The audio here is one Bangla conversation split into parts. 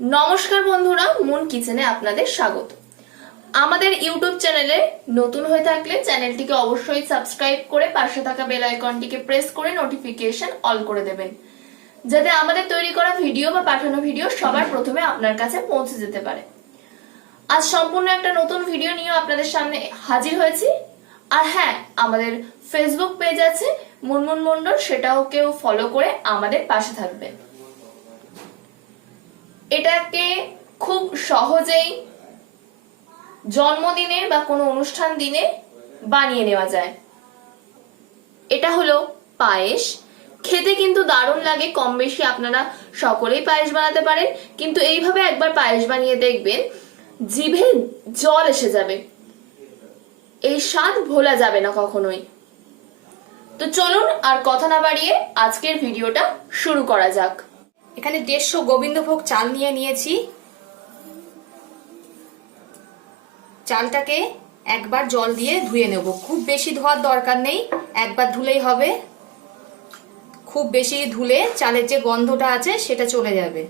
নমস্কার বন্ধুরা, মুন কিচেনে আপনাদের স্বাগত। আমাদের ইউটিউব চ্যানেলে নতুন হয়ে থাকলে চ্যানেলটিকে অবশ্যই সাবস্ক্রাইব করে পাশে থাকা বেল আইকনটিকে প্রেস করে নোটিফিকেশন অল করে দেবেন, যাতে আমাদের তৈরি করা ভিডিও বা পাঠানো ভিডিও সবার প্রথমে আপনার কাছে পৌঁছে যেতে পারে। আজ সম্পূর্ণ একটা নতুন ভিডিও নিয়ে আপনাদের সামনে হাজির হয়েছি। আর হ্যাঁ আমাদের ফেসবুক পেজ আছে, মুনমুন মন্ডল সেটাও কেউ ফলো করে আমাদের পাশে থাকবেন। এটাকে খুব সহজেই জন্মদিনে বা কোনো অনুষ্ঠান দিনে বানিয়ে নেওয়া যায়। এটা হলো পায়েস। খেতে কিন্তু দারুণ লাগে, কম বেশি আপনারা সকলেই পায়েস বানাতে পারেন, কিন্তু এইভাবে একবার পায়েস বানিয়ে দেখবেন, জিভে জল এসে যাবে। এই স্বাদ ভোলা যাবে না কখনোই। তো চলুন আর কথা না বাড়িয়ে আজকের ভিডিওটা শুরু করা যাক। এখানে দেড়শো গোবিন্দভোগ চাল নিয়ে নিয়েছি। চালটাকে একবার জল দিয়ে ধুয়ে নেব। খুব বেশি ধোয়ার দরকার নেই, একবার ধুলেই হবে। খুব বেশি ধুলে চালের যে গন্ধটা আছে সেটা চলে যাবে।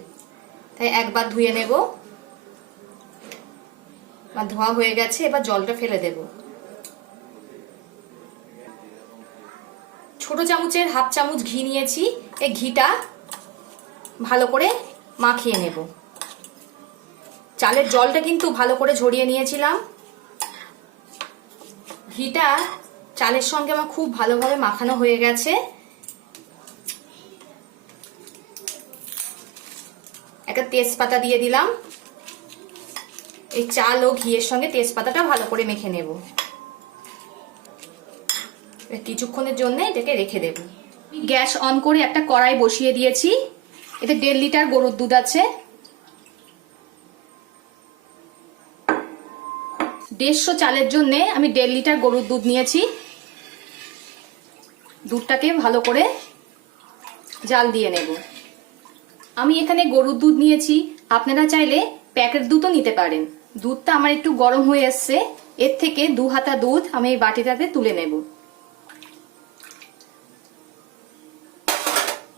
তাই একবার ধুয়ে নেব। আর ধোয়া হয়ে গেছে, এবার জলটা ফেলে দেব। ছোট চামচের হাফ চামচ ঘি নিয়েছি। এই ঘিটা ভালো করে মাখিয়ে নেব। চালের জলটা কিন্তু ভালো করে ঝরিয়ে নিয়েছিলাম। ঘিটা চালের সঙ্গে আমার খুব ভালোভাবে মাখানো হয়ে গেছে। একটা তেজপাতা দিয়ে দিলাম। এই চাল ও ঘিয়ের সঙ্গে তেজপাতাটা ভালো করে মেখে নেব। কিছুক্ষণের জন্য এটাকে রেখে দেব। গ্যাস অন করে একটা কড়াই বসিয়ে দিয়েছি। এতে দেড় লিটার গরুর দুধ আছে। দেড়শো চালের জন্যে আমি দেড় লিটার গরুর দুধ নিয়েছি। দুধটাকে ভালো করে জাল দিয়ে নেব। আমি এখানে গরুর দুধ নিয়েছি। আপনারা চাইলে প্যাকেট দুধও নিতে পারেন। দুধটা আমার একটু গরম হয়ে এসছে। এর থেকে দু হাতা দুধ আমি এই বাটিটাতে তুলে নেব।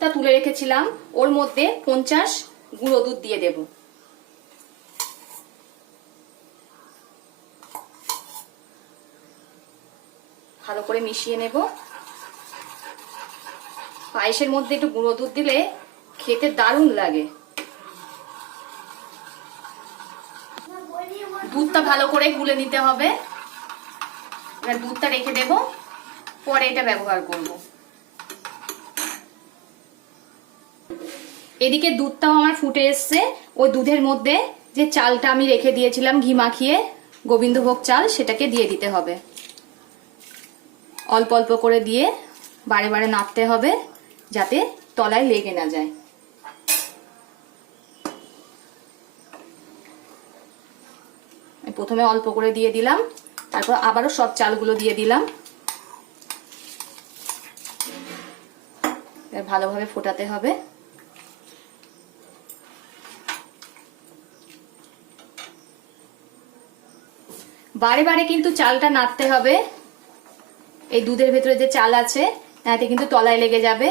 তা তুলে রেখেছিলাম, ওর মধ্যে পঞ্চাশ গুঁড়ো দুধ দিয়ে দেব। ভালো করে মিশিয়ে নেব। পায়েসের মধ্যে একটু গুঁড়ো দুধ দিলে খেতে দারুণ লাগে। দুধটা ভালো করে গুলে নিতে হবে। দুধটা রেখে দেব। পরে এটা ব্যবহার করব। এদিকে দুধটাও আমার ফুটে এসছে। ওই দুধের মধ্যে যে চালটা আমি রেখে দিয়েছিলাম ঘি মাখিয়ে, গোবিন্দভোগ চাল, সেটাকে দিয়ে দিতে হবে। অল্প অল্প করে দিয়ে বারে বারে নাড়তে হবে যাতে তলায় লেগে না যায়। প্রথমে অল্প করে দিয়ে দিলাম, তারপর আবারও সব চালগুলো দিয়ে দিলাম। ভালোভাবে ফোটাতে হবে। বারে বারে কিন্তু চালটা নাড়তে হবে। এই দুধের ভেতরে যে চাল আছে, তাতে কিন্তু তলায় লেগে যাবে।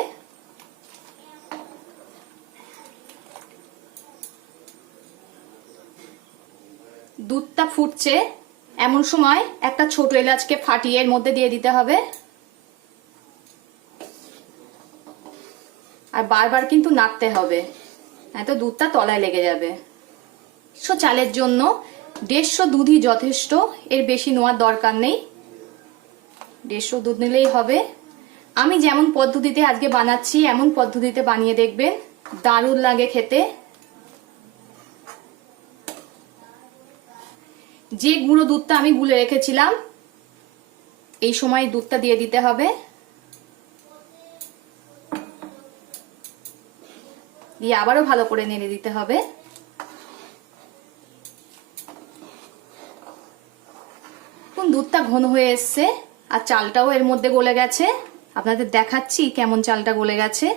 দুধটা ফুটছে। এমন সময় একটা ছোট এলাচকে ফাটিয়ে এর মধ্যে দিয়ে দিতে হবে। আর বারবার কিন্তু নাড়তে হবে। এত দুধটা তলায় লেগে যাবে। সো চালের জন্য দেড়শো দুধই যথেষ্ট, এর বেশি নেওয়ার দরকার নেই। দেড়শো দুধ নিলেই হবে। আমি যেমন পদ্ধতিতে আজকে বানাচ্ছি, এমন পদ্ধতিতে বানিয়ে দেখবেন। দারুণ লাগে খেতে। যে গুঁড়ো দুধটা আমি গুলে রেখেছিলাম, এই সময় দুধটা দিয়ে দিতে হবে। দিয়ে আবারও ভালো করে নেড়ে দিতে হবে দেখুন দুধটা ঘন হয়ে এসছে, আর চালটাও এর মধ্যে গলে গেছে। আপনাদের দেখাচ্ছি কেমন চালটা গলে গেছে।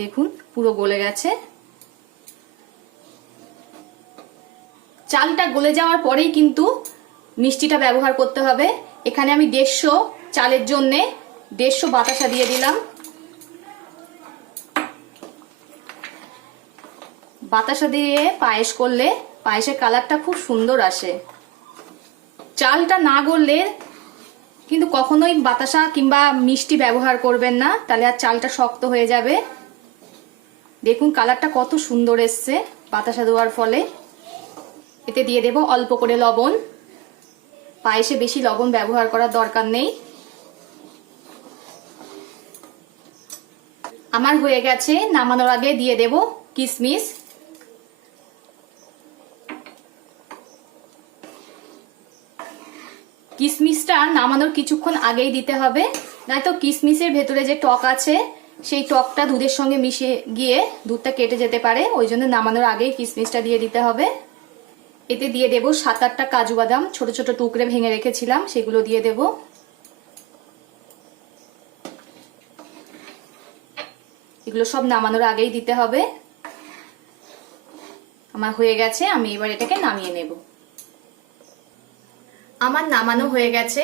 দেখুন, পুরো গলে গেছে। চালটা গলে যাওয়ার পরেই কিন্তু মিষ্টিটা ব্যবহার করতে হবে। এখানে আমি দেড়শো চালের জন্যে দেড়শো বাতাসা দিয়ে দিলাম। বাতাসা দিয়ে পায়েস করলে পায়েসের কালারটা খুব সুন্দর আসে। চালটা না গললে কিন্তু কখনোই বাতাসা কিংবা মিষ্টি ব্যবহার করবেন না, তাহলে আর চালটা শক্ত হয়ে যাবে। দেখুন কালারটা কত সুন্দর এসছে বাতাসা দেওয়ার ফলে। এতে দিয়ে দেব অল্প করে লবণ। পায়েসে বেশি লবণ ব্যবহার করার দরকার নেই। আমার হয়ে গেছে, নামানোর আগে দিয়ে দেব কিশমিশ কিশমিশটা নামানোর কিছুক্ষণ আগেই দিতে হবে। নয়তো কিশমিশের ভেতরে যে টক আছে, সেই টকটা দুধের সঙ্গে মিশে গিয়ে দুধটা কেটে যেতে পারে। ওই জন্য নামানোর আগেই কিশমিশটা দিয়ে দিতে হবে। এতে দিয়ে দেব সাত আটটা কাজু বাদাম। ছোট ছোট টুকরে ভেঙে রেখেছিলাম, সেগুলো দিয়ে দেব। এগুলো সব নামানোর আগেই দিতে হবে। আমার হয়ে গেছে, আমি এবার এটাকে নামিয়ে নেব। আমার নামানো হয়ে গেছে।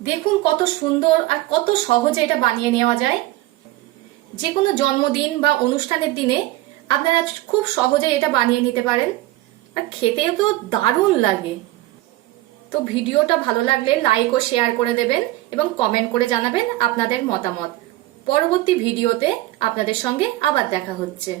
দেখুন কত সুন্দর আর কত সহজে এটা বানিয়ে নেওয়া যায়। যে কোনো জন্মদিন বা অনুষ্ঠানের দিনে আপনারা খুব সহজে এটা বানিয়ে নিতে পারেন। আর খেতেও তো দারুণ লাগে। তো ভিডিওটা ভালো লাগলে লাইক ও শেয়ার করে দেবেন এবং কমেন্ট করে জানাবেন আপনাদের মতামত। পরবর্তী ভিডিওতে আপনাদের সঙ্গে আবার দেখা হচ্ছে।